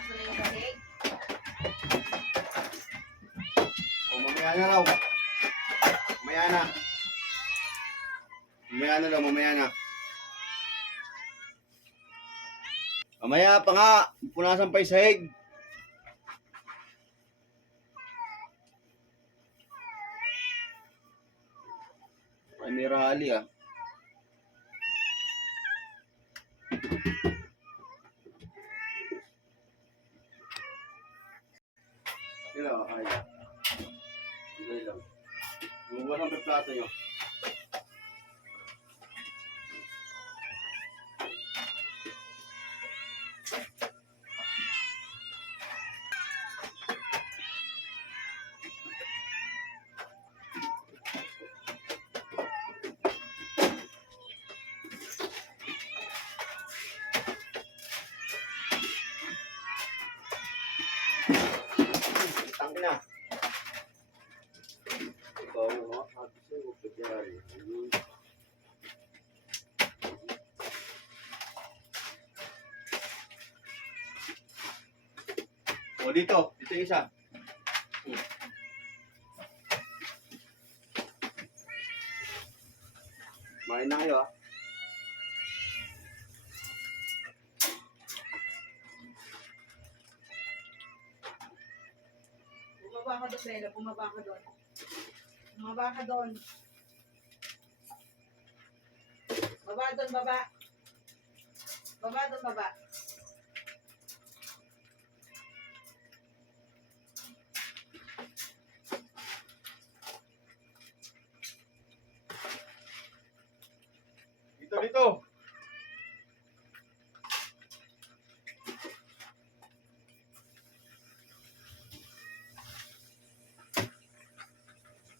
Pumasok na yung sahig. O, mamaya na raw. Mamaya na. Mamaya na daw, mamaya na. Mamaya pa nga. Punasan pa yung sahig. Ay, may rally ah. Sila, ay. Hindi lang. Yung walang may plato nyo. Tangin na. Ikaw, mga kapis na yung pagkari. O, dito. Dito yung isa. Main na kayo ah. Bumaba ka doon, Bella. Bumaba ka doon. Bumaba ka doon. Baba doon, baba. Baba doon, baba. Dito, dito.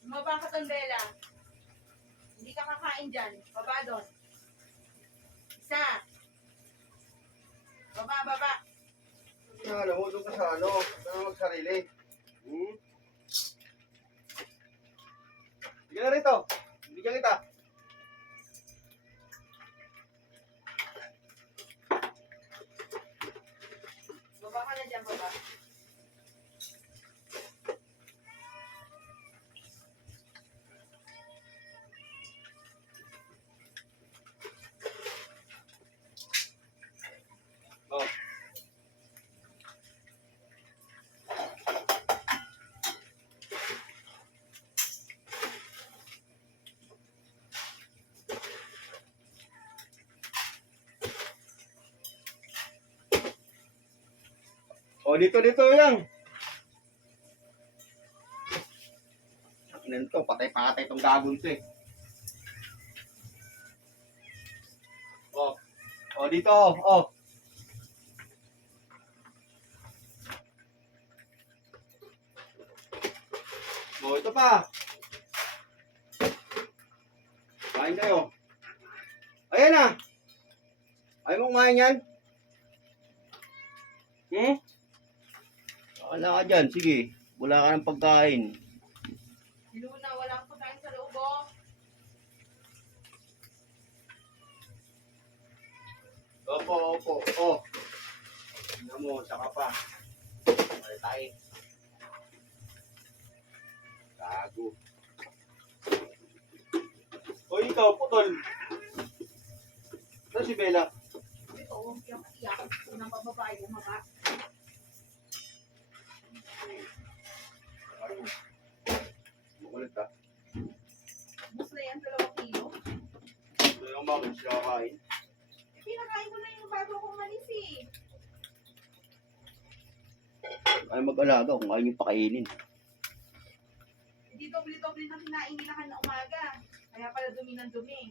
Bumaba ka doon, Bella. Hindi ka kakain dyan. Baba doon. Isa. Baba, baba. Alam mo, doon ka sa ano. Saan magsarili. Sige na rito. Bigyan kita. Baba ka na dyan, baba. Oh. Oh, dito lang. Ano to? Patay-patay tong gagon to eh. Oh. Oh, dito. Oh. Oh, ito pa. Kain kayo. Ayan na. Ayaw mo kumain yan? Wala ka dyan. Sige. Wala ka ng pagkain. Luna, walang pagkain sa loob, oh. Opo, opo. Oh. Tingnan mo, saka pa. Ay, tayo. Gago. O, ikaw, putol. Saan si Bella? Ito, iyak. Unang bababae, bumaba. Ayun. Makulit ha. Bus na yan, 2 kilo. Ito yung bakit siya kakain. Eh, pinakain ko na yung bago kong malis, eh. Ay mag-alaga kung ayaw yung pakainin. Hindi doble-doble na kinain nila na umaga. Kaya pala dumi ng dumi.